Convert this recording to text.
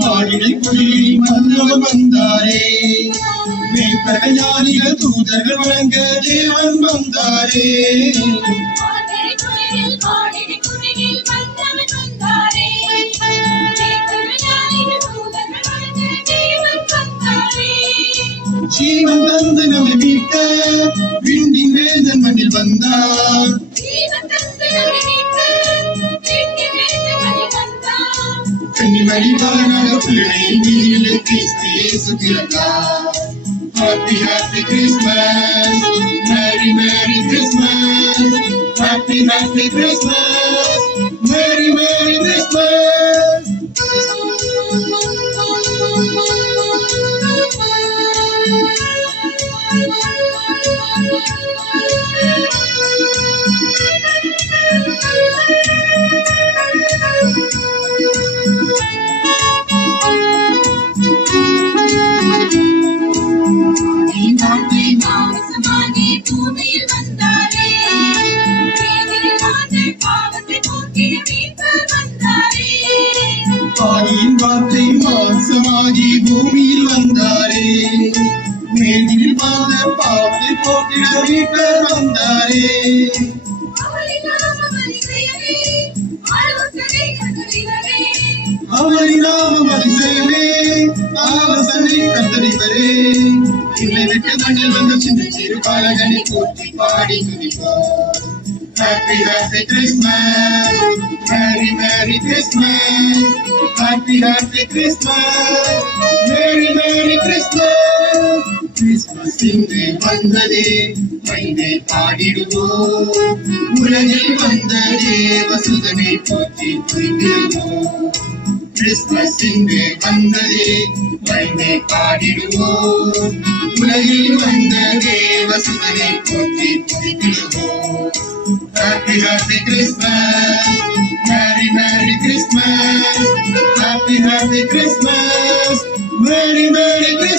மாடிடை குளிரில் மன்னவன் வந்தாரே, மேய்ப்பர்கள் ஞானிகள் தூதர்கள் வழங்க தேவன் வந்தாரே. ஜீவன் தந்து நம்மை மீட்க விண்ணின் வேதன் மண்ணில் வந்தார். கன்னிமரியானாக பிள்ளையின் வீதியிலே கிறிஸ்து இயேசு பிறந்தார். Happy happy Christmas, Merry Merry Christmas, Happy happy Christmas, Merry Merry Christmas. ஆதியின் வார்த்தை மாம்சமாகி பூமியில் வந்தாரே, மேதில் வாழ்ந்த பாவத்தை போக்கிட மீட்பர் வந்தாரே. அவரின் நாமம் அதிசயமே, ஆலோசனை கர்த்தரிவரே. இல்லை விட்டு மண்ணில் வந்த சின்ன சிறு பாலகனை போற்றி பாடி துதிப்போம். Happy happy Christmas, Merry Merry Christmas, Happy happy Christmas, Merry Merry Christmas. Christmas இங்கே வந்ததே, மைந்தே பாடிடுவோம். உலகில் வந்த தேவசுதனை போற்றி துதித்திடுவோம். Christmas இங்கே வந்ததே, மைந்தே பாடிடுவோம். உலகில் வந்த தேவசுதனை போற்றி துதித்திடுவோம். Happy happy Christmas, Merry Merry Christmas, Happy happy Christmas, Merry Merry Christmas.